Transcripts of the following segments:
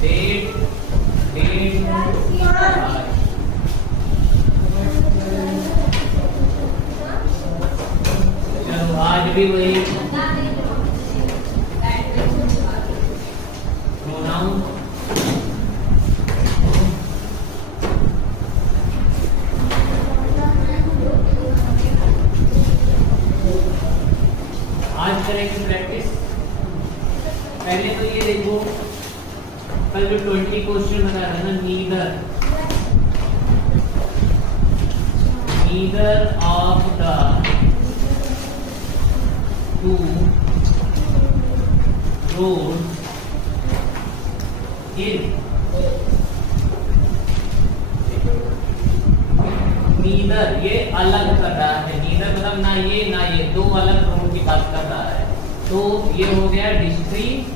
Date date आज। चलो आज भी वही प्रोनाउन। आज करेंगे प्रैक्टिस। पहले तो ये देखो, कल जो 20 क्वेश्चन बता रहा था, neither of the two road is, neither ये अलग कर रहा है, नीदर मतलब ना ये दो अलग रोड की बात कर रहा है। तो ये हो गया डिस्ट्रिक्ट,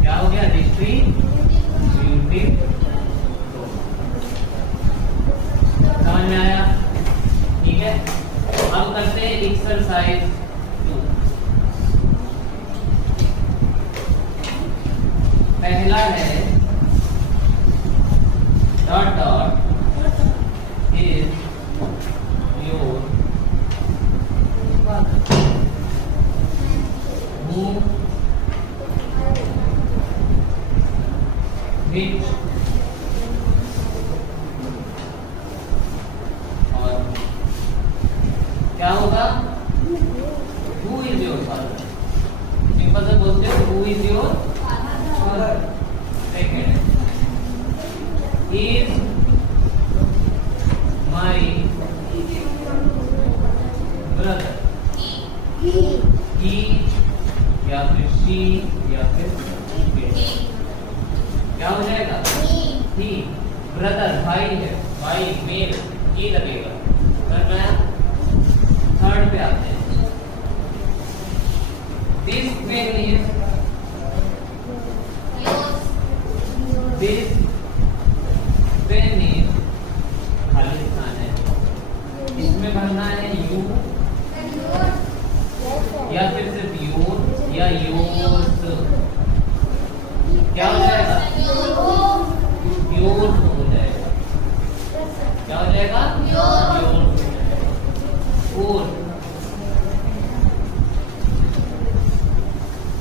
क्या हो गया डिस्ट्रिक्ट, समझ में आया? ठीक है, अब करते हैं एक्सरसाइज 2। पहला है dot dot is your who which और क्या होगा, who is your father। Simple से बोलते हैं who is your father। Second is my brother। he या फिर she या फिर क्या हो जाएगा, ही। ब्रदर भाई है, भाई मेल, ही लगेगा। थर्ड पे आते हैं, this pen is, this pen is, खाली स्थान है, इसमें भरना है यू या फिर सिर्फ योर या योर्स। क्या हो जाएगा, योर्स हो जाएगा। क्या हो जाएगा, योर्स। और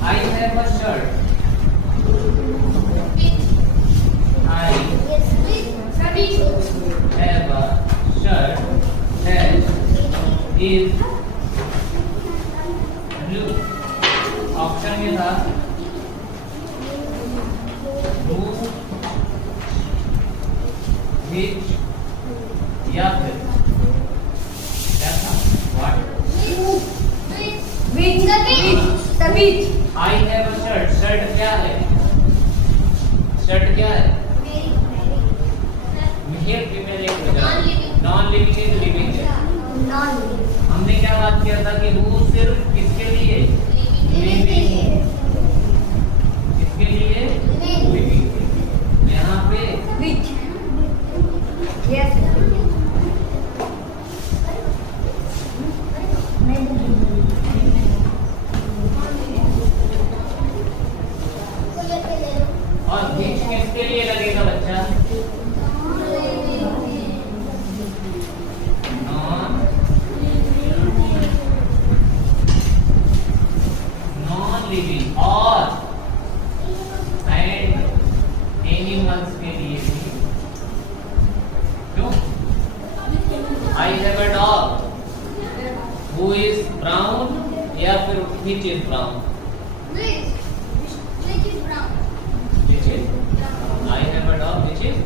I have a shirt, I have a shirt that is blue। Option में था blue, which या फिर क्या था, what, which। I have a shirt, shirt क्या है, शर्ट क्या है, मेल फीमेल एक हो जाए, नॉन लिविंग है, लिविंग है। हमने क्या बात किया था कि वो सिर्फ किसके लिए, लिविंग, किसके लिए, लिविंग। यहाँ पे which, yes, और which किसके लिए लगेगा बच्चा, नॉन लिविंग और एंड एनिमल्स के लिए भी। क्यों, I have a dog who is brown या फिर which is brown, which is, I have a dog which is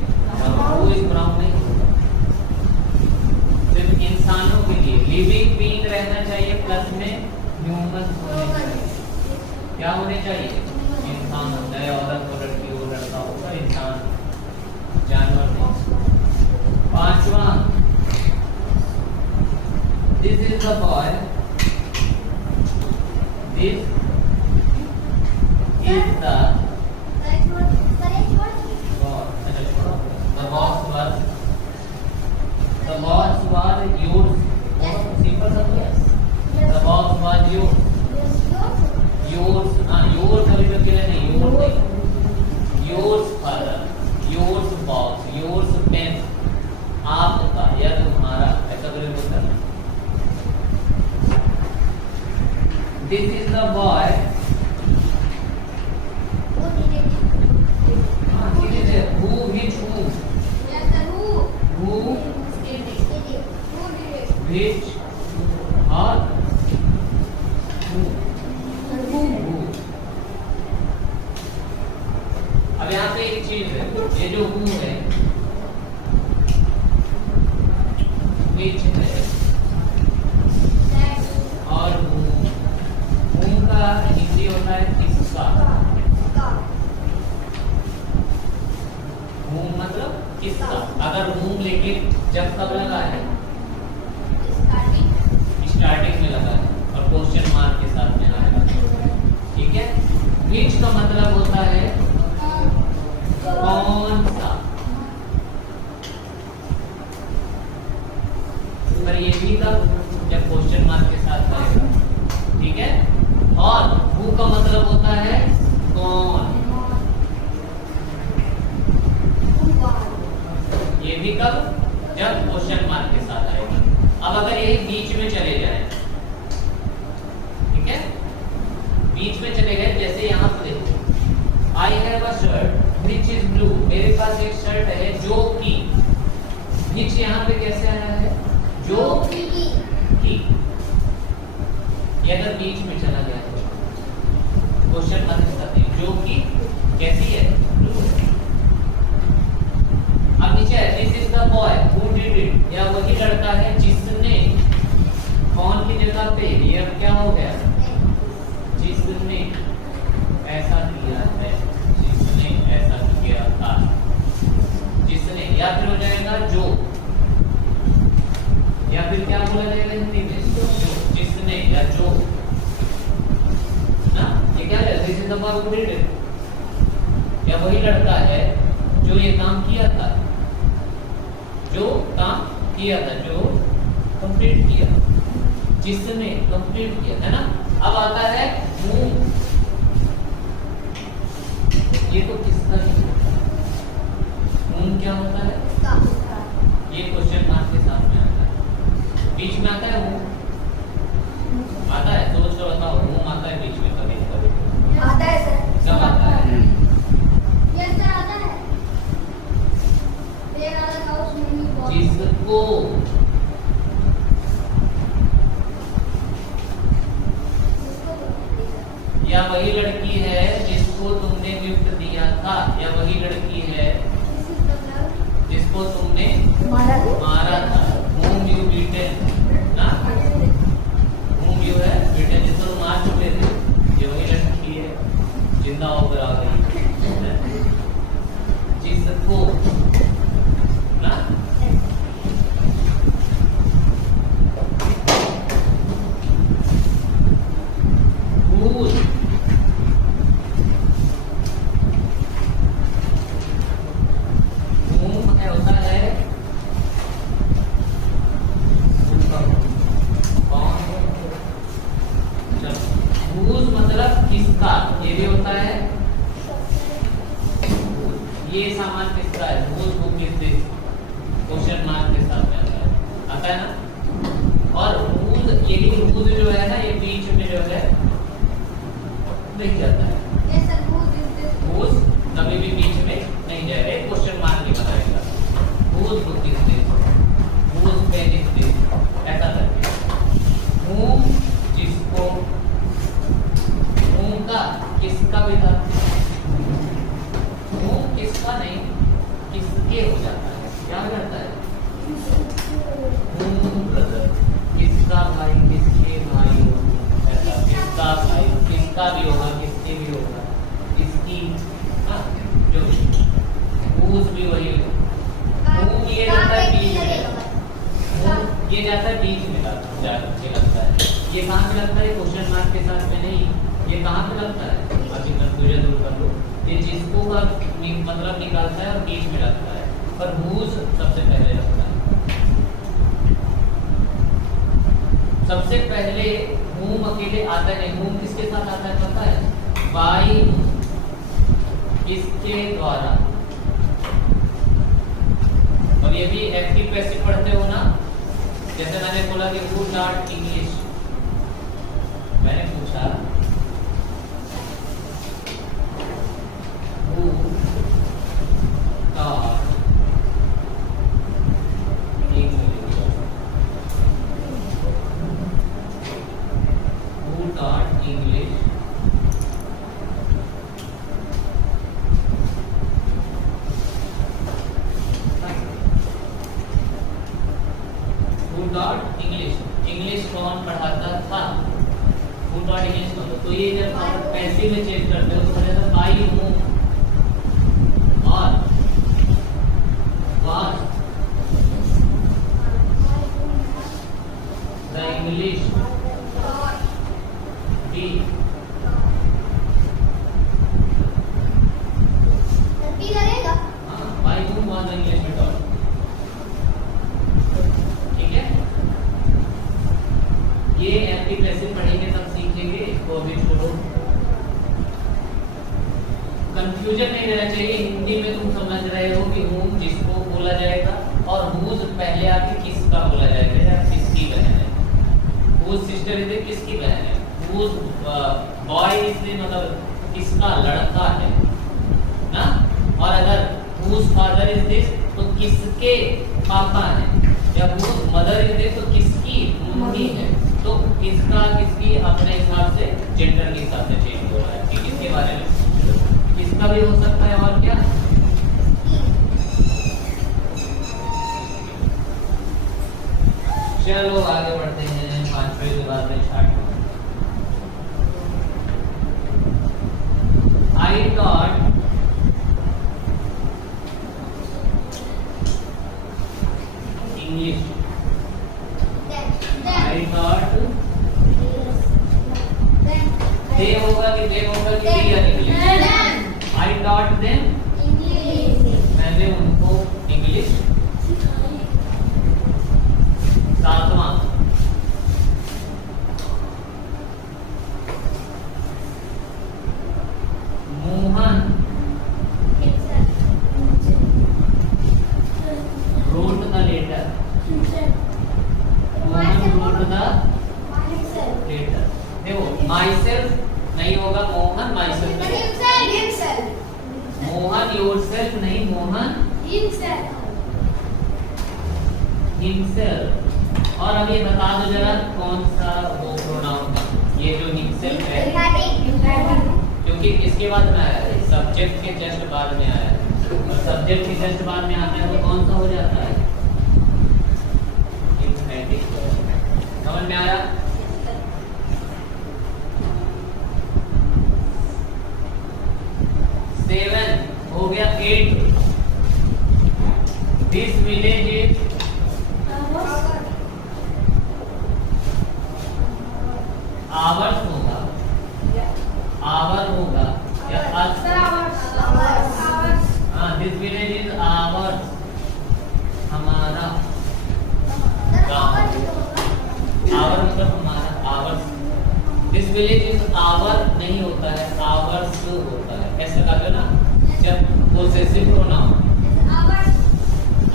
who is brown नहीं, सिर्फ इंसानों के लिए लिविंग बीइंग रहना चाहिए, प्लस में ह्यूमंस होने चाहिए। क्या होने चाहिए, इंसान होता है, औरत हो, लड़की हो, लड़का हो, सब इंसान, जानवर नहीं। पांचवा, this is the boy, this is the boss was yours, simple सा तो है, the boss was yours, yours yours अभी तो क्या नहीं, yours अब यहाँ पे एक चीज है, ये जो हूँ है which है और हूँ का हिंदी होता है किसका। हूँ मतलब किसका। अगर हूँ लेके जब कब लगा है, स्टार्टिंग में लगा है और क्वेश्चन मार्क के साथ में आएगा, ठीक है। which का मतलब होता है कौन सा, पर ये भी कब, जब क्वेश्चन मार्क के साथ आएगा, ठीक है। और हु का मतलब होता है कौन, ये भी कब, जब क्वेश्चन मार्क के साथ आएगा। अब अगर यही बीच में चले जाए, ठीक है, बीच में चले गए, जैसे यहाँ पे देखो I have a shirt which is blue, मेरे पास एक शर्ट है जो कि, व्हिच यहाँ पे कैसे आया है, जो कि, ये अगर बीच में चला गया तो क्वेश्चन मार्क के साथ, जो कि कैसी है, ब्लू है। अब नीचे है this is the boy who did it, या वही लड़का है जिसने, कौन की जगह पे ये क्या हो गया, जिसने ऐसा किया है, जिसने ऐसा किया था, जिसने, या फिर हो जाएगा जो, या फिर क्या बोला जाएगा हिंदी में, जो, जिसने या जो ना, ये क्या है, this is the boy who did it, या वही लड़का है जो ये काम किया था, जो काम किया था, जो कंप्लीट किया, जिसने कंप्लीट किया, है ना। अब आता है हूँ, ये तो किसका नहीं होता, हूँ क्या होता है, ये क्वेश्चन मार्क के साथ में आता है, बीच में आता है हूँ, आता है, सोच कर बताओ, हूँ आता है बीच में कभी कभी, आता है सर, कब आता है, यस सर आता है, देर वाला था उसमें भी बहुत, जिसको, या वही लड़की है जिसको तुमने गिफ्ट दिया था, या वही लड़की है जिसको तुमने मारा था, whom you beaten ना, whom you है beaten, जिसको तुम मार चुके थे, ये वही लड़की है जिंदा होकर आ गई, जिसको ना, whose, होता है कौन, whose मतलब किसका, ये भी होता है, ये सामान किसका है, whose book is this, question mark के साथ में आता है ना। और whose, लेकिन whose जो है ना, ये बीच में जो है नहीं जाता है, यस सर, whose कभी भी बीच में नहीं जाएगा, एक क्वेश्चन मार्क ही बनाएगा, whose book is this, whose pen is this, ऐसा करके, whom जिसको, whom का किसका भी था, whom किसका नहीं, किसके हो जाता है, क्या हो जाता है, whom brother, किसका भाई, किसके भाई हो, ऐसा, किसका भाई, किसका भी होगा, किसके भी होगा, किसकी, हाँ, जो whose भी वही, whom ये जाता है बीच में, whom ये जाता है बीच में लगता है, ये कहाँ पे लगता है, क्वेश्चन मार्क के साथ में नहीं, ये कहाँ पे लगता है, बाकी कंफ्यूजन दूर कर लो, ये जिसको का मतलब निकालता है और बीच में लगता है, पर whose सबसे पहले लगता है। सबसे पहले whom अकेले आता नहीं, whom किसके साथ आता है पता है, by, किसके द्वारा, और ये भी एक्टिव पैसिव पढ़ते हो ना, जैसे मैंने बोला कि who taught इंग्लिश, मैंने पूछा who taught English, who taught English, ST में चेक करते हो तो बनेगा बाई हूँ और was the English the तभी लगेगा by whom was the English be taught? ठीक है, ये एंटी पैसिव पढ़ेंगे तब सीखेंगे, इसको अभी छोड़ो। कंफ्यूजन नहीं रहना चाहिए, हिंदी में तुम समझ रहे हो कि whom जिसको बोला जाएगा और whose पहले आके किसका बोला जाएगा या किसकी बहन है। whose sister is it, किसकी बहन है। whose boy is it, मतलब किसका लड़का है ना। और अगर whose father is this तो किसके पापा है, या whose mother is this तो किसकी मम्मी है। तो किसका किसकी अपने हिसाब से जेंडर के हिसाब से चेंज हो रहा है, कि किसके बारे में किसका भी हो सकता है। और क्या चलो आगे बढ़ते हैं, 5वें के बाद में start. I thought English, I thought they होगा कि दे होगा कि दे या इंग्लिश। आई थॉट देम, मैंने उनको इंग्लिश। 7वां Mohan wrote the letter, Mohan wrote the letter। देखो myself नहीं होगा, मोहन myself नहीं, मोहन yourself नहीं, मोहन himself। और अब ये बता दो जरा कौन सा वो प्रोनाउन था, ये जो himself है, क्योंकि किसके बाद में आया है, सब्जेक्ट के जस्ट बाद में आया है, और सब्जेक्ट के जस्ट बाद में आता है तो कौन सा हो जाता है, समझ में आया। सेवन हो गया, 8 दिस विलेज इज आवर्स होगा, आवर होगा या हाँ, दिस विलेज इज आवर्स, हमारा गाँव, आवर मतलब हमारा, ours. This village is our नहीं होता है, आवर्स होता है, ऐसे लगा लो ना, जब possessive pronoun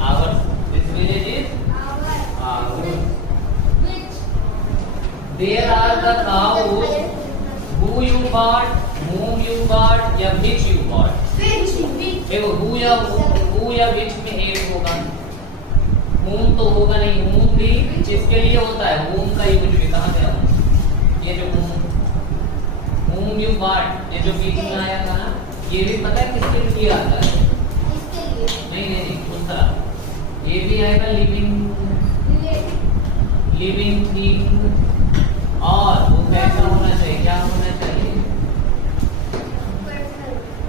hours. This village is ours. There are the cows who you bought, whom you bought या which you bought। देखो who या which में एक होगा, whom तो होगा नहीं, whom भी किसके लिए होता है, whom का यूज भी कहाँ गया, ये जो whom you bought, ये जो बीच में आया था ना, ये भी पता है किसके लिए आता है, नहीं उस तरह ये भी आएगा लिविंग थिंग। और वो कैसा होना चाहिए, क्या होना चाहिए,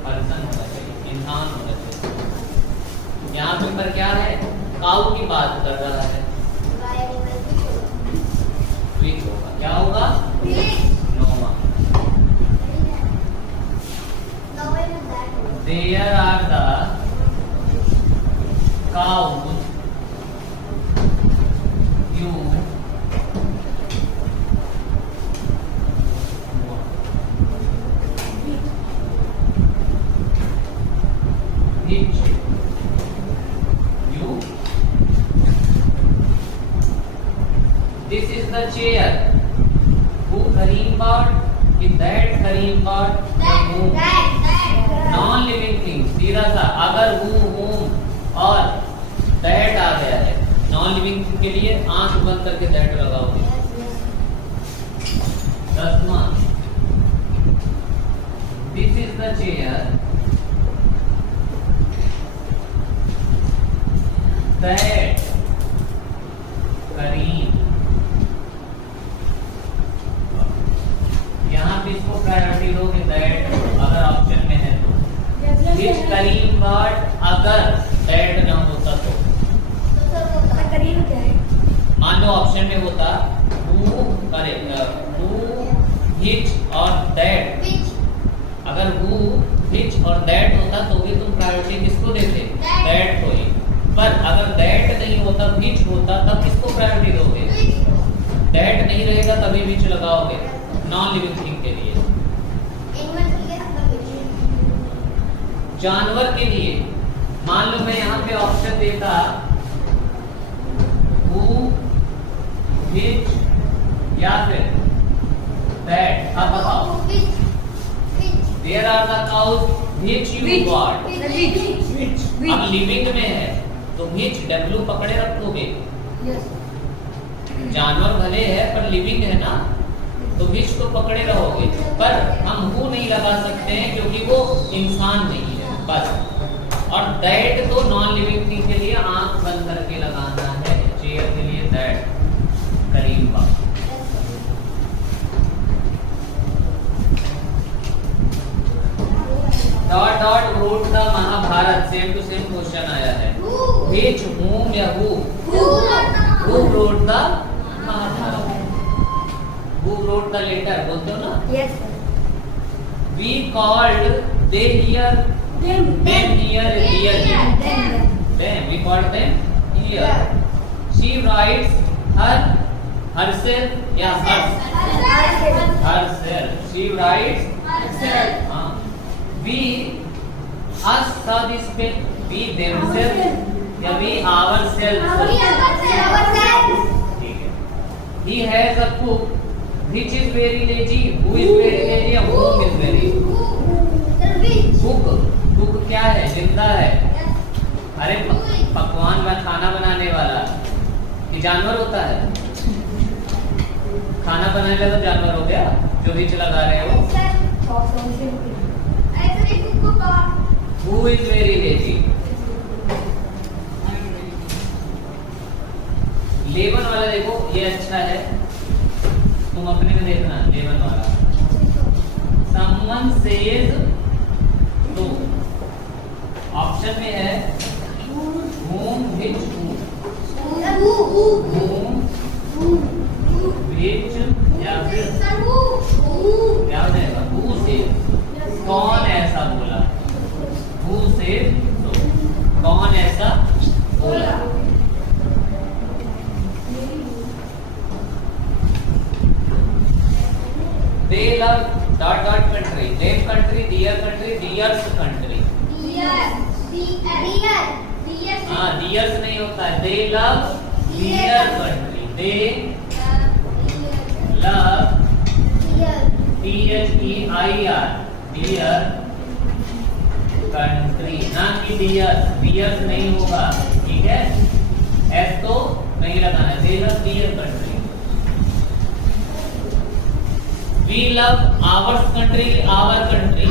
पर्सन होना चाहिए, इंसान होना चाहिए। यहाँ पे पर क्या है, काऊ की बात कर रहा है, स्वीट होगा, क्या होगा, 9वां There are the cows you which you this is the chair who Kareem bought, if that Kareem bought, non living thing, सीधा सा, अगर whom और that आ गया है नॉन लिविंग थिंग के लिए आंख बंद करके that लगाओगे। 10वां this is the chair that Karim, यहाँ पे इसको प्रायोरिटी दोगे, दैट अगर दैट ना होता तो करीब क्या है? मान लो ऑप्शन में होता हु हिच और दैट। Which? अगर हु हिच और दैट होता तो भी तुम प्रायोरिटी किसको देते? दैट को ही। पर अगर दैट नहीं होता हिच होता तब किसको प्रायोरिटी दोगे? Which? दैट नहीं रहेगा तभी हिच लगाओगे नॉन लिविंग थिंग के लिए। Animal के लिए अपना which? जानवर के लिए मान लो मैं यहाँ पे ऑप्शन देता हु हिच या फिर दैट। अब बताओ Which? Which? There are the cause which you got। Which? अब लिविंग में है तो which W पकड़े रखोगे। Yes. जानवर भले है पर लिविंग है ना तो which को पकड़े रहोगे। पर हम who नहीं लगा सकते हैं क्योंकि वो इंसान नहीं है बस। और दैट तो नॉन लिविंग थिंग के लिए आंख बंद करके लगाना है। चेयर के लिए दैट करीम का। Dot dot wrote the Mahabharata same to same question आया है। Who? which whom या who who wrote the Mahabharat. who wrote the letter बोलते हो ना। Yes. we called they here Them. them here dear Them. them we called them here। she writes herself या herself she writes हाँ। we us का this पे we themselves या we ourselves। ठीक है। he has a cook which is very lazy who is very lazy या whom is very cook क्या है? जिंदा है। अरे पकवान में खाना बनाने वाला ये जानवर होता है। खाना बनाने वाला जानवर हो गया जो बीच लगा रहे हो। Who is very lazy? लेवन वाला देखो ये अच्छा है तुम अपने में देखना। लेवन वाला someone says तो ऑप्शन में है whom which whom which या फिर क्या हो जाएगा who से कौन ऐसा बोला। who से तो कौन ऐसा बोला। they love dot dot country them country dear dear's country। हाँ dears नहीं होता है। they love dear country they love THEIR dear country ना कि dears नहीं होगा। ठीक है S तो नहीं लगाना। they love dear country। we love our country our country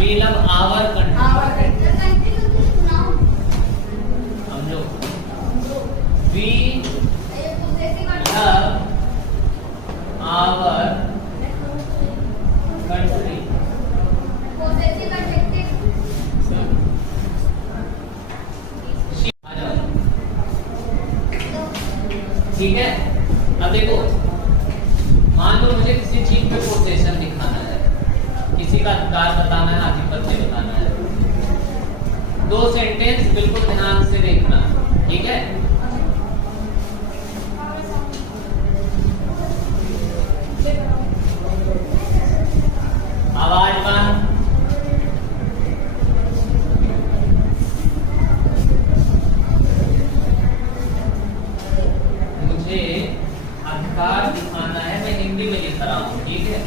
we love our country हम लोग we love our country। ठीक है। अब देखो मान लो मुझे किसी चीज पे पोसेशन दिखाना है किसी का अधिकार बताना है आधिपत्य बताना है। दो सेंटेंस बिल्कुल ध्यान से देखना। ठीक है आवाज बंद। मुझे अधिकार दिखाना है मैं हिंदी में लिख रहा हूँ। ठीक है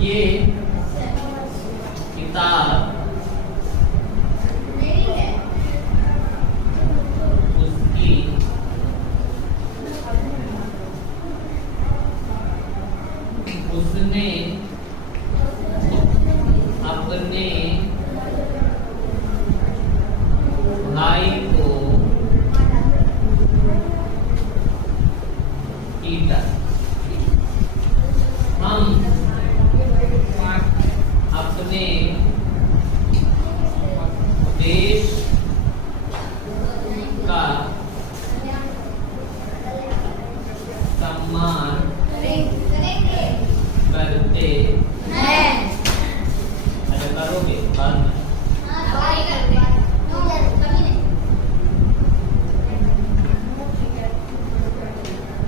ये किताब उसकी उसने अपने भाई को पीटा। हम अपने देश का सम्मान करते हैं। अच्छा करोगे बाद में।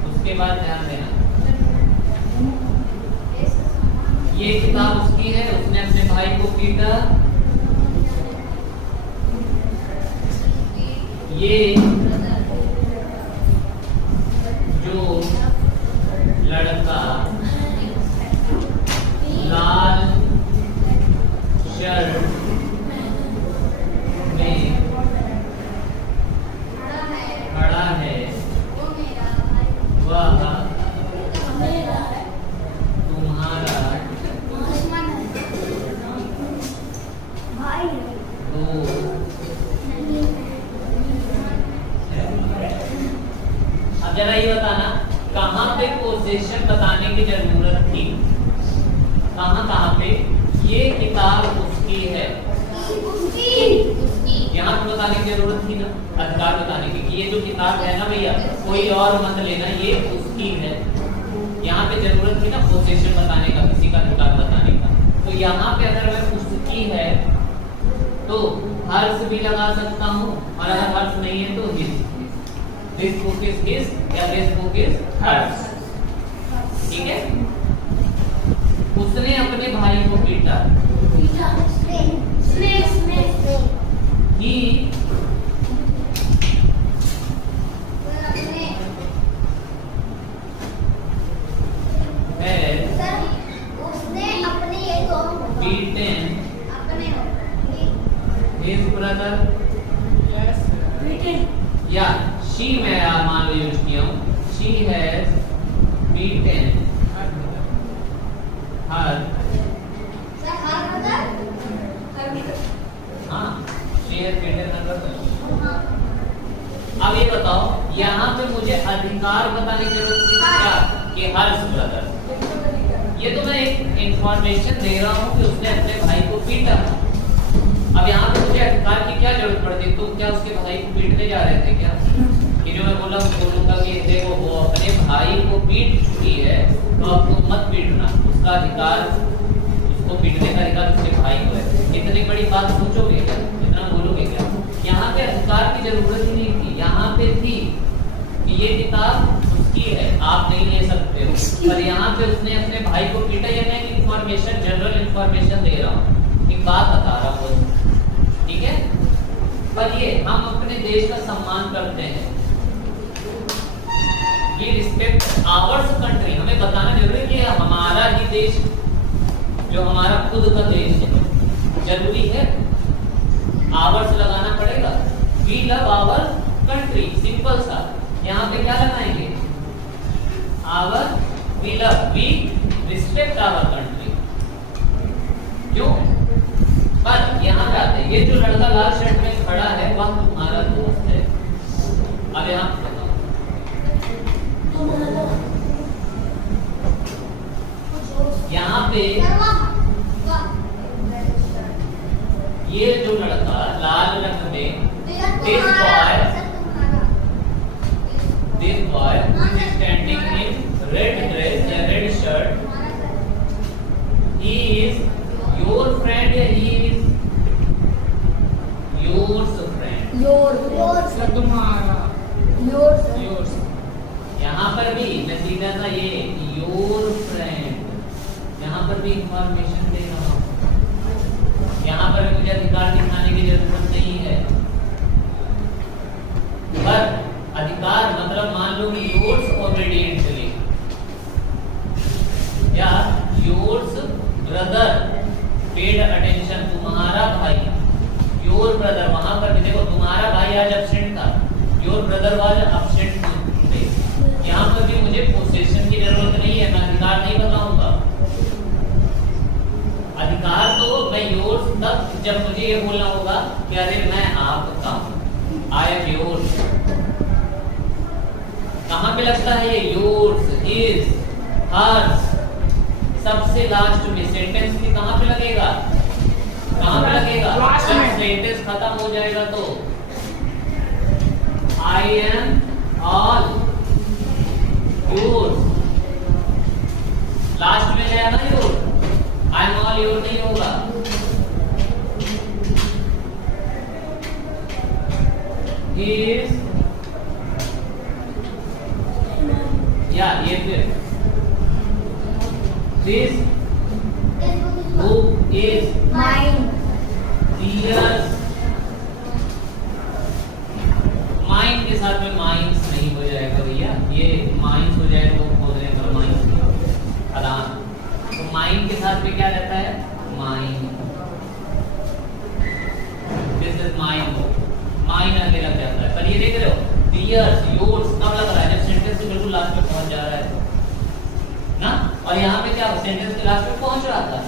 उसके बाद ध्यान देना, ये किताब उसकी है, उसने अपने भाई को पीटा। ये जो लड़का लाल शर्ट में खड़ा है वह तुम्हारा अब जरा ये बताना कहाँ पे पोजीशन बताने की जरूरत थी, कहाँ पे ये किताब उसकी है, यहाँ पे बताने की जरूरत थी ना, अधिकार बताने की कि ये जो किताब है ना भैया कोई और मत लेना, ये उसकी है। यहाँ पे जरूरत थी ना पोजीशन बताने का, किसी का अधिकार बताने का। तो यहाँ पे अगर मैं उसकी है तो हर्ष भी लगा सकता हूँ, और अगर हर्ष नहीं है तो his. This book is his या this book is hers, ठीक है। उसने अपने भाई को पीटा। He beaten his brother, या she मैं मान लो यूज किया हूँ, she has beaten her, हाँ she has beaten her brother। अब ये बताओ यहाँ पे मुझे अधिकार बताने की जरूरत थी क्या कि हर्ष ब्रदर, ये तो मैं एक इंफॉर्मेशन दे रहा हूँ कि उसने अपने भाई को पीटा। अब यहाँ पे मुझे अधिकार की क्या जरूरत पड़ती, तो क्या उसके भाई को पीटने जा रहे थे क्या? कि जो मैं बोलूंगा कि देखो वो अपने भाई को पीट चुकी है तो अब तुम मत पीटना, उसका अधिकार, उसको पीटने का अधिकार उसके भाई को है। इतनी बड़ी बात सोचोगे क्या, इतना बोलोगे क्या? यहाँ पे अधिकार की जरूरत ही नहीं थी, यहाँ पे थी कि ये किताब उसकी है, आप नहीं ले सकते हो। पर यहाँ पे उसने अपने भाई को पीटा, या मैं इंफॉर्मेशन, जनरल इंफॉर्मेशन दे रहा हूँ, एक बात बता रहा हूँ, ठीक है। पर ये हम अपने देश का सम्मान करते हैं, ये रिस्पेक्ट आवर्स कंट्री, हमें बताना जरूरी है कि हमारा ही देश, जो हमारा खुद का देश है, जरूरी है, आवर्स लगाना पड़ेगा। We love our country, simple सा। यहाँ पे क्या लगाएंगे? Our, we love, we respect our country. क्यों? पर यहाँ जाते हैं, ये जो लड़का लाल शर्ट में खड़ा है वह तुम्हारा दोस्त है। अब यहाँ बताओ, यहाँ पे ये जो लड़का लाल रंग में, this boy is standing in red dress या red shirt, he is your friend या he is yours friend? Yours. यहाँ पर भी मैं सीधा सा ये योर फ्रेंड, यहाँ पर भी इंफॉर्मेशन दे रहा हूँ, यहाँ पर भी मुझे अधिकार दिखाने की जरूरत नहीं है। पर अधिकार मतलब मान लो कि योर्स ओबीडिएंटली या योर्स ब्रदर पेड अटेंशन, तुम्हारा भाई, योर ब्रदर, वहां पर भी देखो तुम्हारा भाई आज एब्सेंट था, your brother was absent today. यहाँ पर भी मुझे पोजीशन की जरूरत नहीं है, मैं अधिकार नहीं बताऊंगा। अधिकार तो मैं योर्स तब जब मुझे ये बोलना होगा कि अरे मैं आपका हूं, आई एम योर्स। कहाँ पे लगता है ये? योर्स, हिज, हर्स, सबसे लास्ट में सेंटेंस में कहाँ पे लगेगा? कहाँ पे लगेगा? Last जब में। सेंटेंस खत्म हो जाएगा तो I am all yours, last में है ना your, I am all your नहीं होगा। He is, या ये फिर this book is Mine. yours, mine के साथ में माइंस नहीं हो जाएगा भैया, ये माइंस हो जाएगा तो खोदने पर माइंस खदान, तो माइन के साथ में क्या रहता है? Mine. This is mine, mine आगे लग जाता है। पर ये देख रहे हो डियर्स, योर्स कब लग रहा है? जब सेंटेंस के बिल्कुल लास्ट में पहुंच जा रहा है ना। और यहाँ पे क्या सेंटेंस के लास्ट में पहुंच रहा था,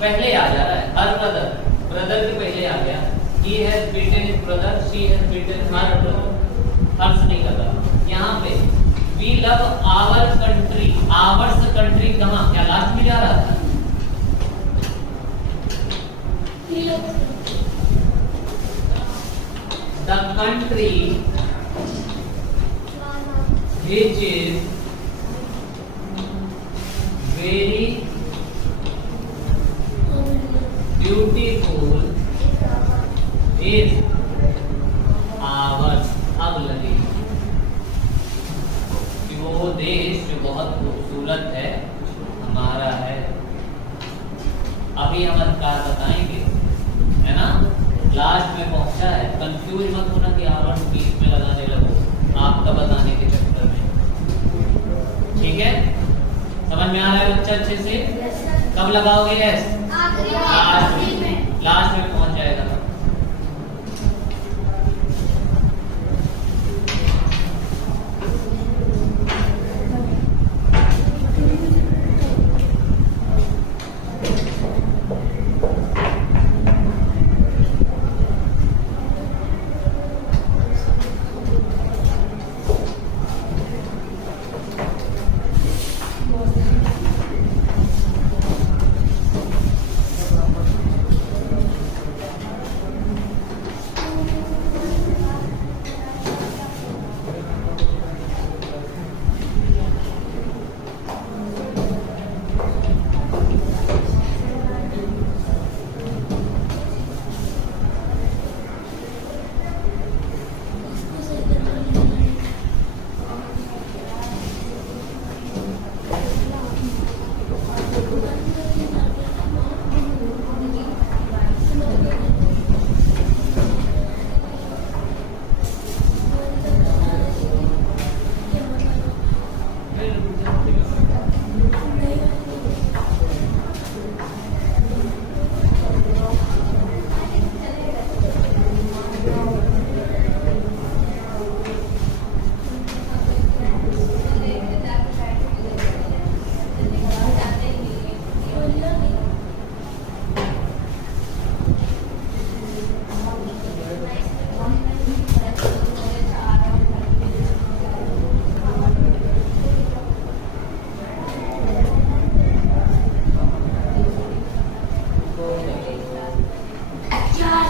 पहले आ जा रहा है। हर ब्रदर, ब्रदर के पहले आ गया। He has beaten his brother, she has beaten her brother। हर्ष नहीं कर रहा यहाँ पे। We love our country, ours country कहाँ, क्या लास्ट में जा रहा था? The country which is very beautiful is ours। अब लगे कि वो देश जो बहुत खूबसूरत है हमारा है। अभी हम अधिकार बताएंगे, है ना। लास्ट में पहुंचा है, कंफ्यूज मत होना कि आवर्स बीच में लगाने लगो आपका बताने के चक्कर में। ठीक है, समझ में आ रहा है बच्चा अच्छे से? कब लगाओगे? यस, लास्ट में पहुंच जाएगा।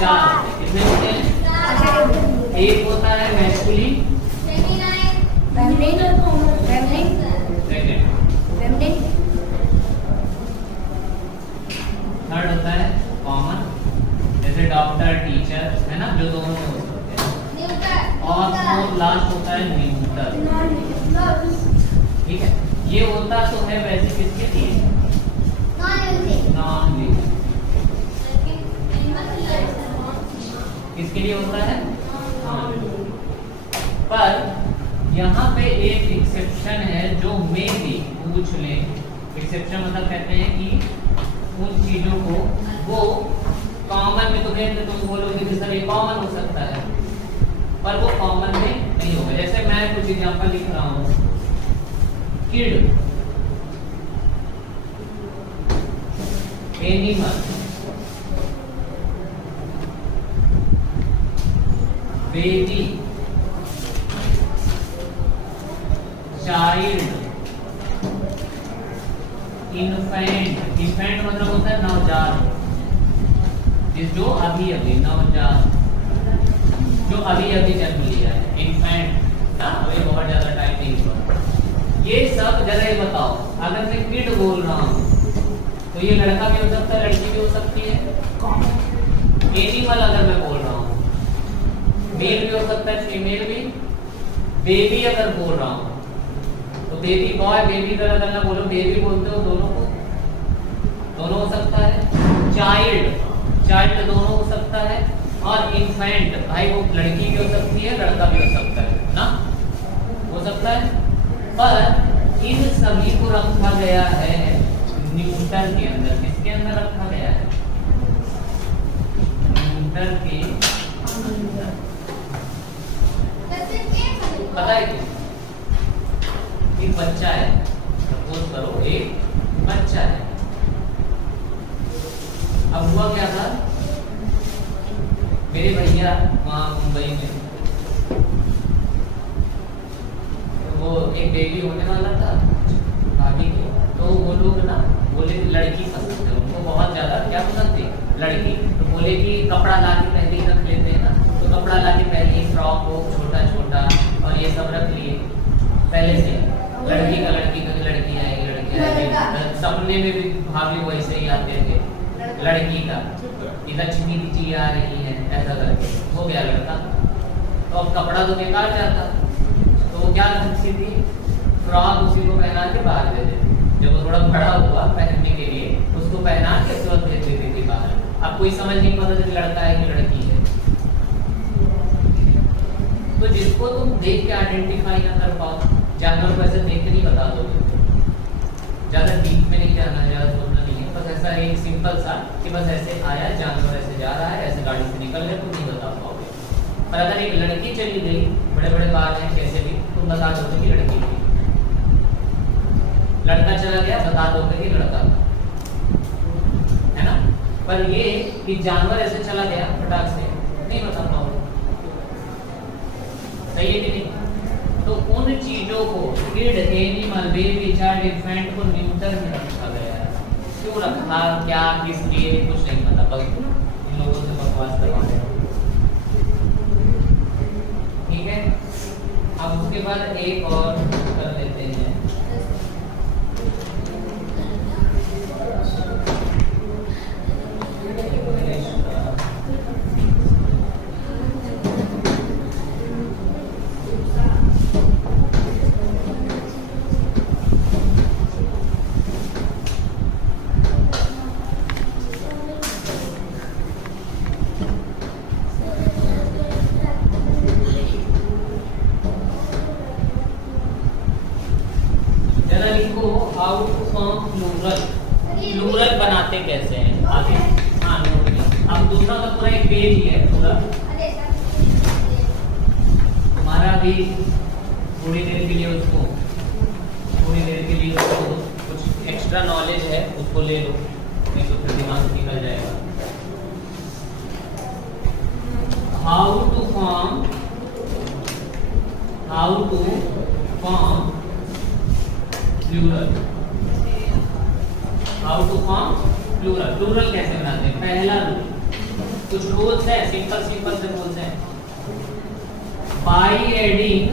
चार कितने होते हैं? एक होता है मैस्कुलिन, सेकंड, थर्ड होता है कॉमन, जैसे डॉक्टर, टीचर, है ना, जो दोनों में हो सकते हैं। और फोर्थ लास्ट होता है न्यूट्रल। ठीक है, ये होता तो है वैसे किसके लिए? Non living. किसके लिए होता है? पर यहाँ पे एक एक्सेप्शन है जो मे भी पूछ ले। एक्सेप्शन मतलब कहते हैं कि उन चीजों को वो कॉमन में, तो कहते तुम बोलोगे कि सर ये कॉमन हो सकता है, पर वो कॉमन में नहीं होगा। जैसे मैं कुछ एग्जांपल लिख रहा हूँ, kid, animal, baby, child, infant. Infant मतलब होता है नवजात, जो अभी अभी नवजात, जो अभी अभी जन्म लिया है, इन्फेंट ना, अभी बहुत ज्यादा टाइम नहीं हुआ। ये सब जरा ये बताओ, अगर मैं किड बोल रहा हूँ तो ये लड़का भी हो सकता है, लड़की भी हो सकती है। एनिमल अगर मैं बोल रहा हूँ, मेल भी हो सकता है, फीमेल भी। बेबी अगर बोल रहा हूँ तो बेबी बॉय, बेबी गर्ल अगर ना बोलो, बेबी बोलते हो दोनों को, दोनों हो सकता है। चाइल्ड, चाइल्ड दोनों हो सकता है। और इन्फेंट, भाई वो लड़की भी हो सकती है, लड़का भी हो सकता है ना, हो सकता है। पर इन सभी को रखा गया है न्यूटन के अंदर। किसके अंदर रखा गया है? न्यूटन के अंदर। पता है क्यों? एक बच्चा है, सपोज करो एक बच्चा है। अब हुआ क्या था, मेरे भैया वहाँ मुंबई में, वो एक बेबी होने वाला था भाभी के, तो वो लोग ना बोले लड़की पसंद है उनको, बहुत ज्यादा क्या पसंद थी? लड़की। तो बोले कि कपड़ा ला के पहले ही रख लेते हैं ना, तो कपड़ा ला के पहले ही फ्रॉक हो छोटा छोटा और ये सब रख लिए पहले से। लड़की का लड़की आएगी, लड़की आएगी। सपने में भी भाभी वैसे ही आते थे, लड़की का कि लक्ष्मी जी आ रही है, ऐसा करके हो गया लड़का। तो अब कपड़ा तो बेकार जाता, तो वो क्या करती थी, फ्रॉक उसी को पहना के बाहर दे देती। जब वो थोड़ा बड़ा हुआ पहनने के लिए, उसको पहना के तुरंत भेज देती थी बाहर। अब कोई समझ नहीं पता था कि लड़का है कि लड़की है। तो जिसको तुम देख के आइडेंटिफाई ना कर पाओ, जानवर को ऐसे देख के नहीं बता दोगे। ज्यादा डीप में नहीं जाना, ज्यादा सोचना नहीं है, बस ऐसा एक सिंपल सा कि बस ऐसे आया, जानवर ऐसे जा रहा है, ऐसे गाड़ी से निकल रहे, तुम नहीं बता पाओगे। पर अगर एक लड़की चली गई, बड़े बड़े बाल हैं कैसे भी, तुम बता दोगे कि लड़की थी। लड़का चला गया, बता दोगे कि लड़का था, है ना। पर ये कि जानवर ऐसे चला गया फटाक से, नहीं बता पाओगे। सही है कि नहीं? तो उन चीजों को, kid, animal, baby, child, infant को न्यूटन में रखा गया है। क्यों रखा, क्या, किस लिए, कुछ नहीं पता, बस इन लोगों से बकवास करवाते हैं। ठीक है, अब उसके बाद एक और कर लेते हैं। How to form plural, plural बनाते कैसे हैं आगे। हाँ नोट में, अब दूसरा का पूरा एक पेज ही है पूरा हमारा भी। थोड़ी देर के लिए उसको, थोड़ी देर के लिए उसको कुछ एक्स्ट्रा नॉलेज है उसको ले लो, नहीं तो फिर दिमाग से निकल जाएगा। How to form, how to form plural, how to form plural. Plural कैसे बनाते हैं? पहला रूल, कुछ रूल्स है, सिंपल सिंपल से रूल्स हैं। बाई एडिंग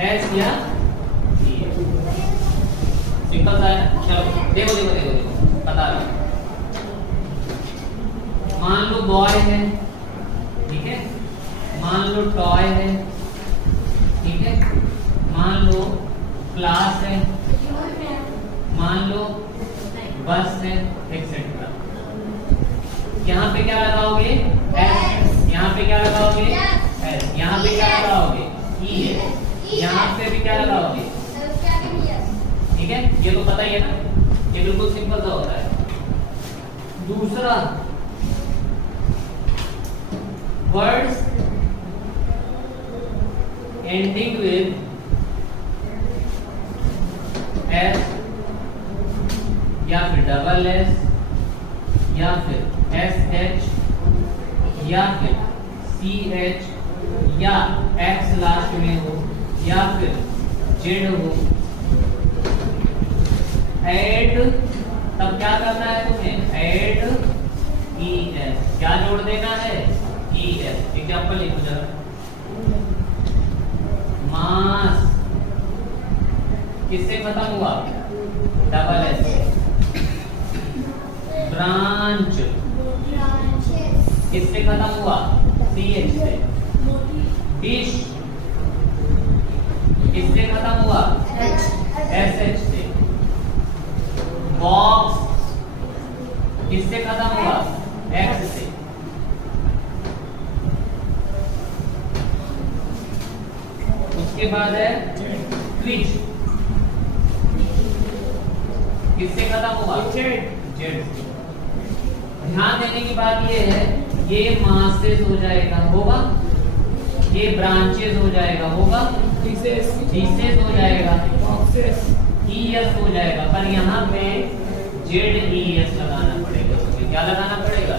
एस या सिंपल सा है। चलो देखो देखो देखो देखो, बता रहा हूं। मान लो बॉय है, ठीक है, मान लो टॉय है, ठीक है, मान लो क्लास है, मान लो बस है, एक्सेट्रा। यहाँ पे क्या लगाओगे? एस। यहाँ पे क्या लगाओगे? एस। यहाँ पे क्या लगाओगे? ई है। यहाँ पे भी क्या लगाओगे? ठीक है, ये तो पता ही है ना, ये बिल्कुल सिंपल सा होता है। दूसरा, वर्ड्स एंडिंग विद एस या फिर डबल एस या फिर एस एच या फिर सी एच या एक्स लास्ट में हो या फिर जेड हो, एड तब क्या क्या करना है तुम्हें? ऐड ES, क्या जोड़ देना है? ES। एग्जांपल लिखो जरा। मास किससे खत्म हुआ? Double S। ब्रांच किससे खत्म हुआ? CH से। डिश किससे खत्म हुआ? SH से। बॉक्स किससे खत्म हुआ? X से। उसके बाद है फ्रिज, किससे खत्म हुआ? जेड से। ध्यान देने की बात ये है, ये मासेस हो जाएगा, होगा, ये ब्रांचेस हो जाएगा, होगा, पीसेस हो जाएगा, ES हो जाएगा। पर यहाँ पे ZES लगाना पड़ेगा। तो क्या लगाना पड़ेगा?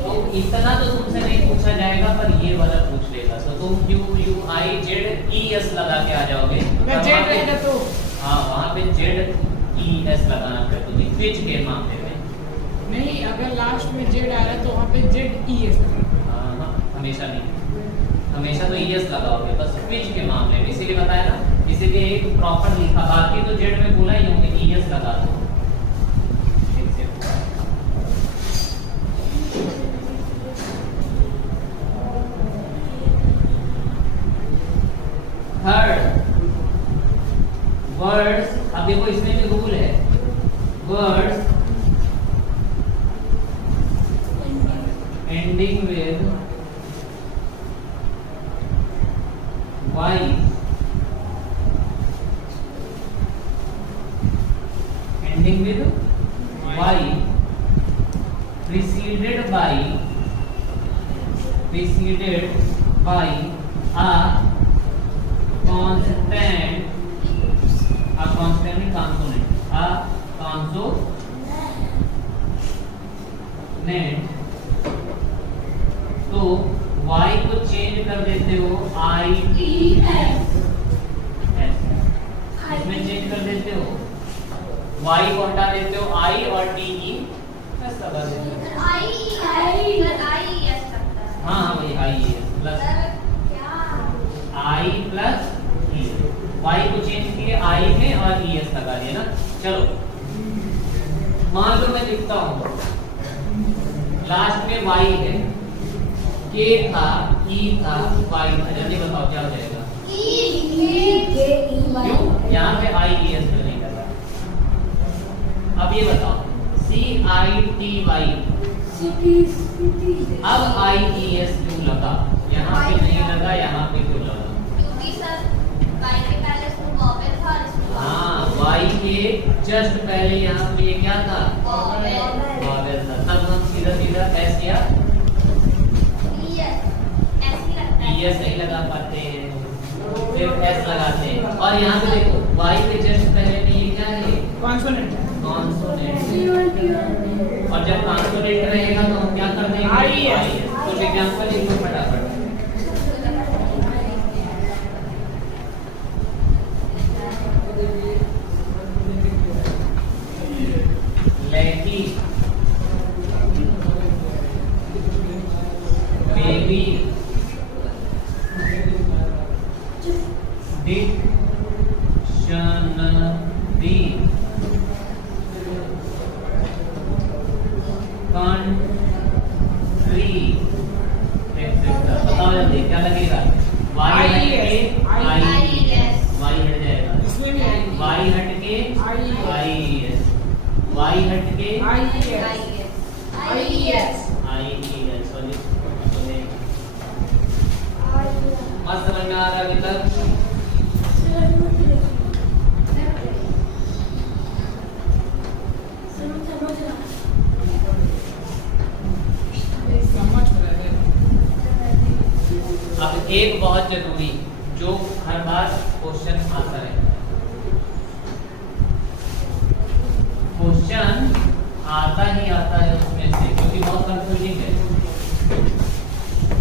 तो इतना तो तुमसे नहीं पूछा जाएगा, पर ये वाला पूछ लेगा। तो तुम QUIZES लगा के आ जाओगे। तो हाँ, वहाँ पे ZES लगाना पड़ेगा। तो स्विच के मामले में नहीं, अगर लास्ट में जेड आ रहा है तो वहाँ पे ZES। हाँ, हमेशा नहीं, हमेशा तो ES लगाओगे, बस स्विच के मामले में। इसीलिए बताया ना, इसीलिए एक प्रॉपर लिखा। बाकी तो जेड में बोला ही होंगे, ES लगा दो। Third, words. अब देखो इसमें भी रूल है, words ending with Y, ending with Y, preceded by a consonant, तो Y को चेंज कर देते हो ITS, इसमें चेंज कर देते हो। Y को हटा देते हो I और TE प्लस लगा देते हो। हाँ वही IES plus I plus ES। Y को चेंज किए I में और ES लगा दिया ना। चलो मान लो मैं लिखता हूँ, लास्ट में Y है, K था, E था, Y था। जल्दी बताओ क्या हो जाएगा? क्यों? यहाँ पे IES क्यों नहीं कर रहा? अब ये बताओ, CITY, अब IES क्यों लगा? यहाँ पे नहीं लगा, यहाँ पे क्यों लगा? हाँ, Y के जस्ट पहले यहाँ पे क्या था? वॉवेल था। तब हम सीधा सीधा S या ES नहीं लगा पाते हैं, फिर S लगाते हैं। और यहाँ पे देखो Y के जस्ट पहले में ये क्या है? कॉन्सोनेंट। और जब कॉन्सोनेंट रहेगा तो हम क्या कर देंगे? IES। तो एग्जांपल लिखो फटाफट। लड़की, बेबी, डिक्शनरी, कंट्री, एक्सेट्रा। बताओ जल्दी क्या लगेगा? Y हट के Y हट जाएगा, इसमें भी Y हट के IES, Y हट के IES। मस्त समझ में आ रहा है अभी तक? अब एक बहुत जरूरी जो हर बार क्वेश्चन आता है, क्वेश्चन आता ही आता है उसमें से, क्योंकि बहुत कंफ्यूजिंग है।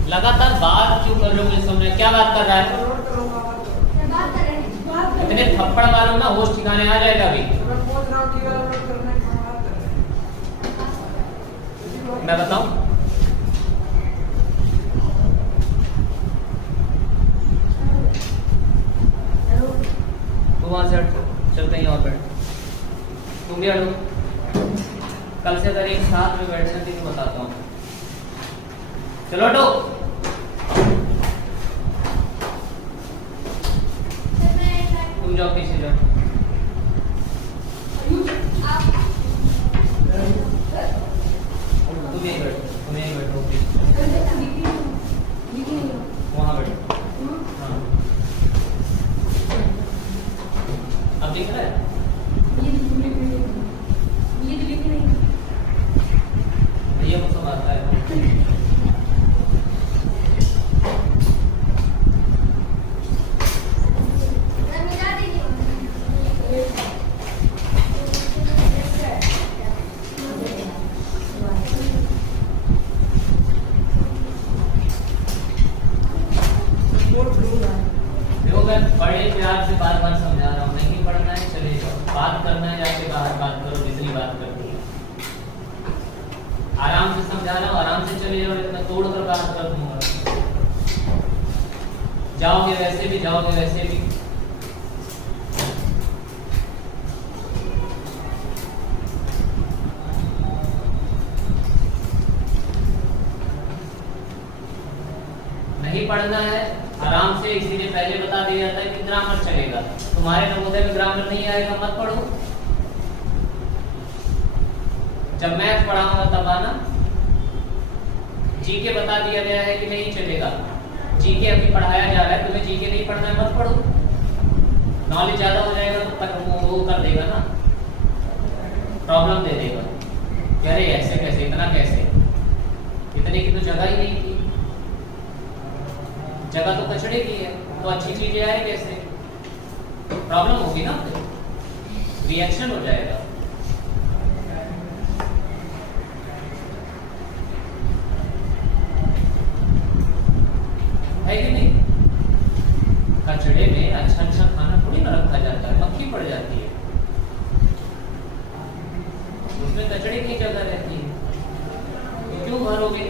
लगातार बात क्यों कर रहे हो? मुझे समझ क्या बात कर रहा है? इतने थप्पड़ मारो ना होश ठिकाने आ जाएगा अभी। मैं बताऊं? तू वहां से हट, चल कहीं और बैठ। तुम भी हटो। कल से अगर एक साथ में बैठना तो बताता हूँ। चलो हटो। तुम जाओ पीछे जाओ। तुम यहीं बैठो, तुम यहीं बैठो, वहाँ बैठो। हाँ। अब दिख रहा है? भैया को सब आता है। देखो मैं बड़े प्यार से बार बार समझा रहा हूँ, नहीं पढ़ना है चले जाओ, बात करना है जाके बाहर बात करो, जितनी बात करनी है। आराम से समझा रहा हूँ, आराम से चले जाओ, इतना तोड़ कर बात कर दूंगा। जाओगे वैसे भी, जाओगे वैसे भी। नहीं पढ़ना है आराम से, इसीलिए पहले बता दिया जाता है कि ग्रामर चलेगा। तुम्हारे नवोदय में ग्रामर नहीं आएगा, मत पढ़ो। जब मैथ पढ़ाऊंगा तब आना। जीके बता दिया गया है कि नहीं चलेगा। जीके अभी पढ़ाया जा रहा है, तुम्हें जीके नहीं पढ़ना है, मत पढ़ो। नॉलेज ज्यादा हो जाएगा तो तक वो कर देगा ना, प्रॉब्लम दे देगा। अरे ऐसे कैसे, इतना कैसे, इतने की तो जगह ही नहीं थी। जगह तो कचड़े की है, तो अच्छी चीजें आए कैसे? प्रॉब्लम होगी ना, रिएक्शन हो जाएगा। है कि नहीं? कचड़े में अच्छा अच्छा खाना थोड़ी ना रखा जाता है, मक्खी पड़ जाती है, उसमें कचड़े की जगह रहती है, तो क्यों भरोगे?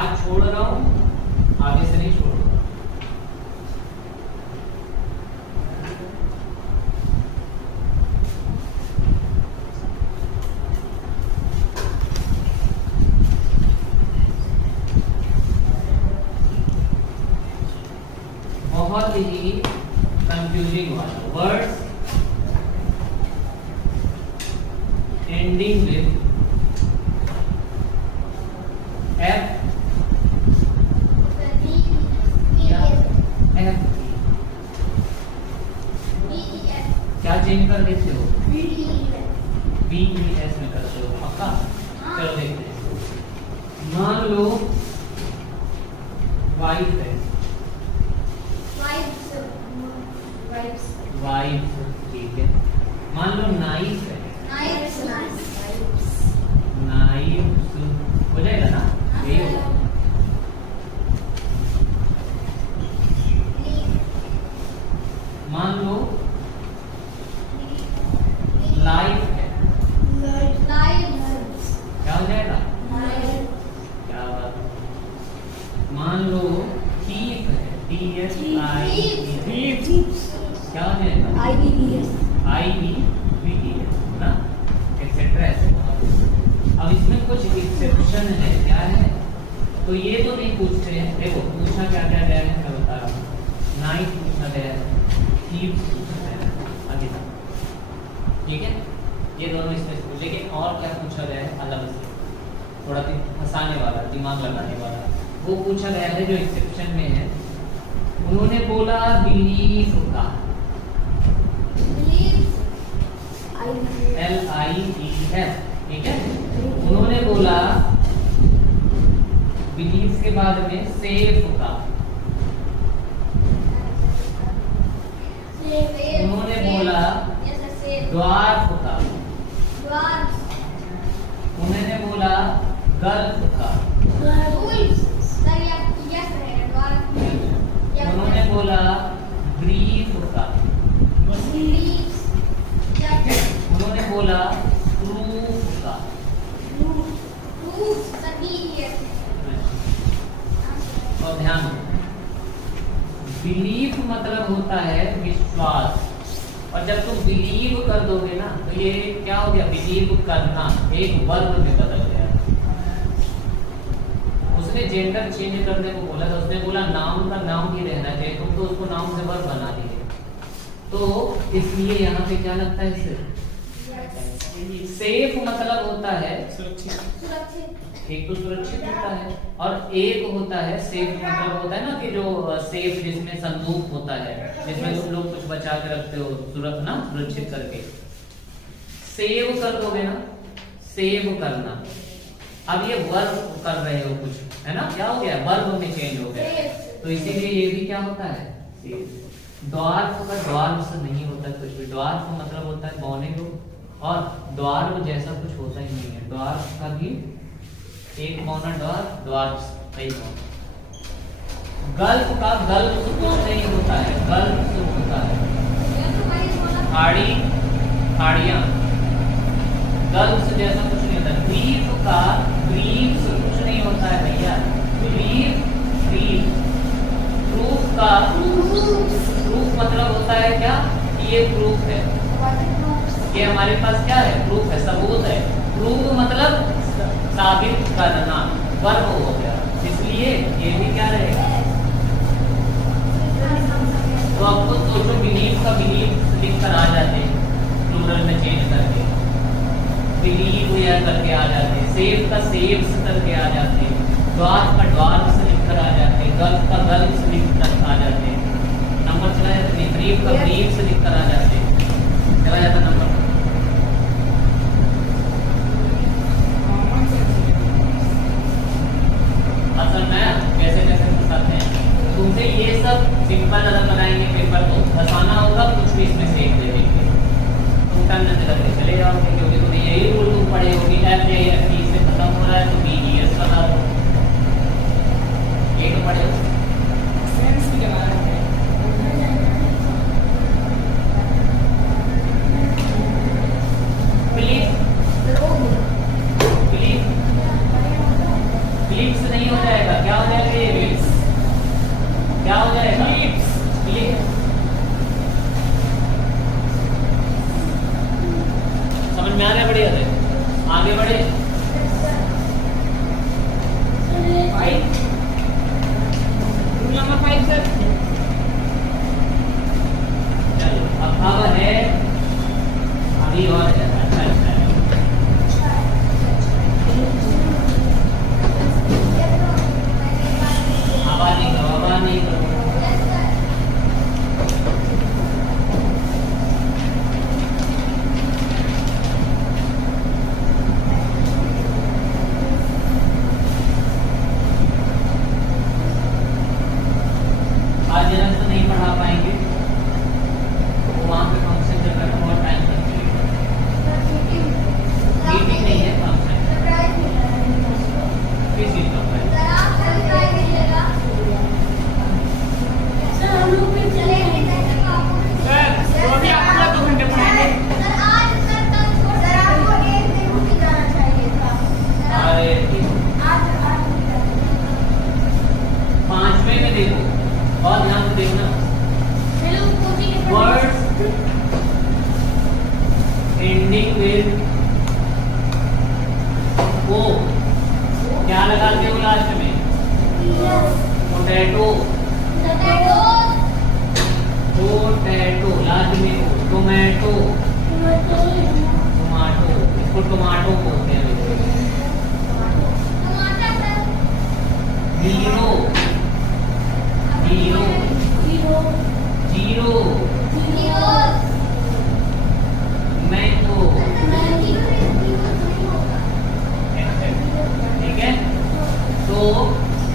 आज छोड़ रहा हूं, आगे से नहीं छोड़ूंगा। बहुत ही कंफ्यूजिंग वाला वर्ड्स एंडिंग विद एफ क्या चेंज कर देते हो? BES में करते हो पक्का? चलो देखते हैं। मान लो वाइफ है, वाइफ ठीक है। मान लो नाइफ है, नाइफ हो जाएगा ना, यही होगा। मान लो लाइफ है, क्या हो जाएगा? क्या बात। मान लो थीफ है, THIEF, क्या हो जाएगा? IEVES ना, एक्सेट्रा ऐसे। अब इसमें कुछ एक्सेप्शन है, क्या है? तो ये तो नहीं पूछते हैं। देखो पूछा क्या क्या गया है, मैं बता रहा हूँ। नाइफ पूछा गया है, थीफ पूछा गया है, आगे तक ठीक है। ये दोनों इसमें से, लेकिन और क्या पूछा गया है अलग से, थोड़ा फंसाने वाला, दिमाग लगाने वाला, वो पूछा गया है जो एक्सेप्शन में है। उन्होंने बोला बिलीफ का, LIEF ठीक है। उन्होंने बोला बिलीफ के बाद में सेफ का, उन्होंने बोला द्वार्फ का, उन्होंने बोला गर्ल्फ का, उन्होंने बोला प्रूफ का। और ध्यान दो, बिलीव मतलब होता है विश्वास, और जब तुम बिलीव कर दोगे ना तो ये क्या हो गया, बिलीव करना एक वर्ब में बदल गया। उसने जेंडर चेंज करने को बोला था, उसने बोला नाउन का नाउन ही रहना चाहिए, तुम तो उसको नाउन से वर्ब बना दिए। तो इसलिए यहाँ पे क्या लगता है इसे, सेफ मतलब होता है सुरक्षित। एक तो सुरक्षित होता है, और एक होता है सेफ मतलब होता है ना कि जो सेफ जिसमें संदूक होता है, जिसमें तुम लोग कुछ बचा के रखते हो सुरक्षित करके। सेव कर दोगे ना, सेव करना। अब ये वर्ब कर रहे हो कुछ, है ना, क्या हो गया, वर्ब में चेंज हो गया। तो इसीलिए ये भी क्या होता है, द्वार्फ का द्वार्फ से नहीं होता कुछ भी। द्वार्फ मतलब होता है बौने को, और द्वार्फ जैसा कुछ होता ही नहीं है। द्वार्फ का भी एक बौना द्वार्फ सही होता। गल्फ का गल्फ से कुछ नहीं होता है, गल्फ से होता है खाड़ी, खाड़ियां। गल्फ से जैसा कुछ नहीं होता। द्वीप का द्वीप से कुछ नहीं होता है भैया, द्वीप द्वीप। प्रूफ का प्रूफ मतलब होता है क्या, कि ये प्रूफ है, ये हमारे पास क्या है, प्रूफ है, सबूत है। प्रूफ मतलब साबित करना, वर्ब हो गया, इसलिए ये भी क्या रहेगा। तो आपको सोचो, बिलीव का बिलीव लिख कर आ जाते, प्लूरल में चेंज करके, बिलीव या करके आ जाते, सेव का सेव से करके आ जाते, द्वार का द्वार से लिख कर आ जाते, गल्फ का गल्फ से लिख कर आ जाते, नंबर चला जाता, ब्रीफ का ब्रीफ से लिख कर आ जाते, चला जाता नंबर। असल में कैसे कैसे फंसाते हैं तुमसे, ये सब सिंपल अगर बनाएंगे पेपर तो फंसाना होगा, कुछ भी इसमें सेव दे देंगे, तुम टाइम न करके चले जाओगे, क्योंकि तुम्हें यही रूल तुम पढ़े होगी, FJFE से खत्म हो रहा है तो BES बना दो, ये तो पढ़े हो। सेंस भी लगा रहे हैं। बिलीव बिलीव बिलीव से नहीं हो जाएगा, क्या हो जाएगा, ये बिलीव क्या हो जाएगा, बिलीव। समझ में आ रहा है, बढ़िया से आगे बढ़े। Rule number 5 sir. चलो अब है अभी और है, अच्छा अच्छा है। आवाज नहीं करो, आवाज नहीं करो। आज जनरल तो नहीं पढ़ा पाएंगे, तो वहाँ पे फंक्शन जब तक बहुत टाइम लग जाएगा। मीटिंग नहीं है, फंक्शन किस चीज का है? सर वो भी आपको 2 घंटे पढ़ाएंगे। अरे 5वें में देखो, और ध्यान से देखना, वर्ड्स एंडिंग विद ओ, क्या लगाते हो लास्ट में, पोटैटो, पोटैटो लास्ट में, टोमेटो, टोमाटो, इसको टोमाटो बोलते हैं। हीरो, हीरो, जीरो, मैंगो, ठीक है। तो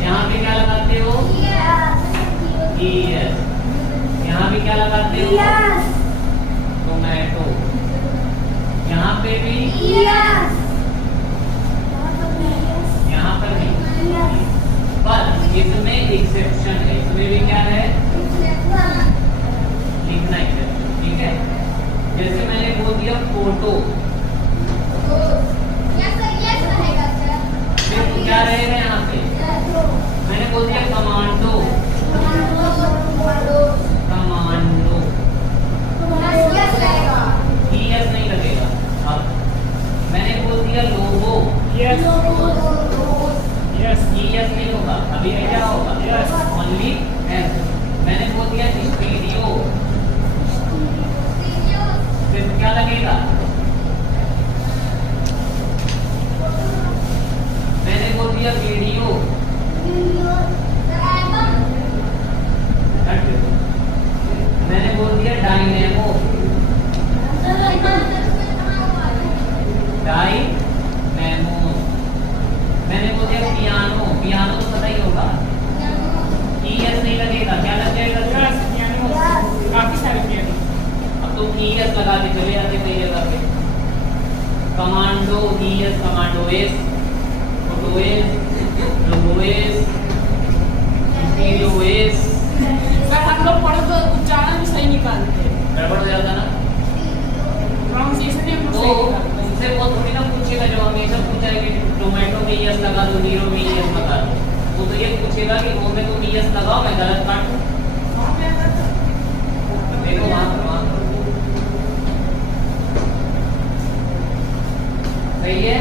यहाँ पे क्या लगाते हो, यस, यहाँ भी क्या लगाते हो, टोमेटो, यहाँ पे भी, यहाँ पर भी, पर इसमें एक्सेप्शन है, इसमें भी क्या है, जैसे मैंने बोल दिया फोटो, फिर क्या रहेगा यहाँ पे? मैंने बोल दिया कमांडो, कमांडो, ES नहीं लगेगा। अब मैंने बोल दिया लोगो, यस यस ES नहीं होगा। अभी क्या होगा? Yes. Only S। मैंने बोल दिया स्टूडियो, फिर क्या लगेगा? मैंने बोल दिया वीडियो, मैंने बोल दिया डायनेमो, डायनेमो, मैंने बोल दिया पियानो, पियानो तो पता ही होगा। ES नहीं लगेगा, क्या लग जाएगा? यस पियानो काफी सारे पियानो अब तुम ES लगा के चले जाते कई जगह पे। Commando, ES, commando S, photo S, logo S, video S. Sir हम लोग पढ़े तो उच्चारण भी सही निकालते हैं, गड़बड़ हो जाता ना। प्रोनाउंसिएशन भी हम लोग तो सही निकालते हैं। उनसे वो थोड़ी ना पूछेगा, जो हमेशा पूछा है कि टोमेटो में ES लगा दो, हीरो में ES लगा दो। वो तो ये पूछेगा कि वो में तुम ES लगाओ, मैं गलत काटूं। देखो वहां सही है।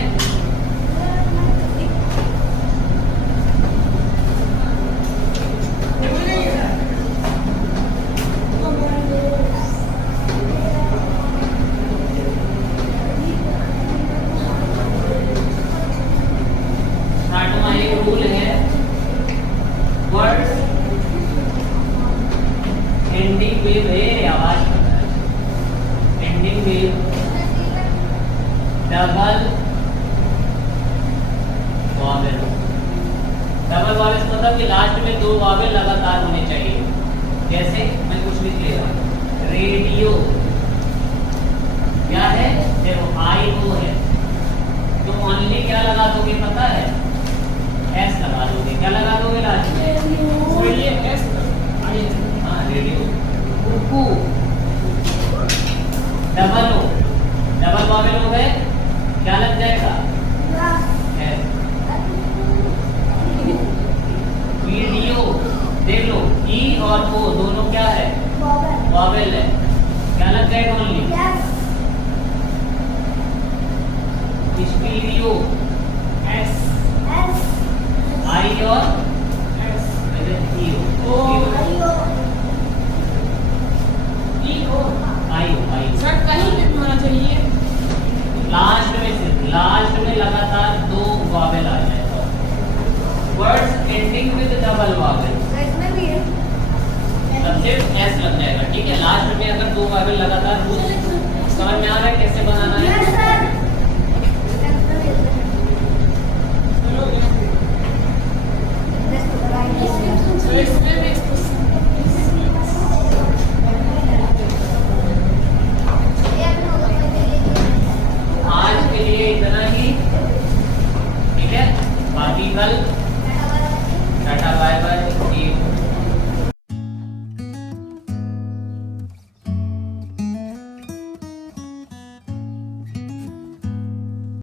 स्टार्ट में एक रूल है, वर्ड्स एंडिंग विद आवाज ending with double Wavell. Double Wavell मतलब कि लास्ट में दो वावेल लगातार होने चाहिए। जैसे मैं कुछ लिख ले रहा हूं, रेडियो क्या है? देखो IO है, तुम ओनली क्या लगा दोगे पता है? S लगा दोगे। क्या लगा दोगे लास्ट में? तो ये एस आइए हाँ radio. Cuckoo, double O, double vowel हो गए, क्या लग जाएगा? S। वीडियो देख लो, E और O दोनों क्या है? वावेल है, क्या लग जाएगा ओनली? स्टीरियो, एस I और S E O E O I sir कहीं पे भी होना चाहिए। लास्ट में, सिर्फ लास्ट में लगातार दो वावेल आ जाए तो words ending with double Wavell तब सिर्फ S लग जाएगा। ठीक है, लास्ट में अगर दो वावेल लगातार हो, समझ में आ रहा है कैसे बनाना है? सर इसमें भी इसको आज के लिए इतना ही। ठीक है, बाकी कल टाटा बाय बाय।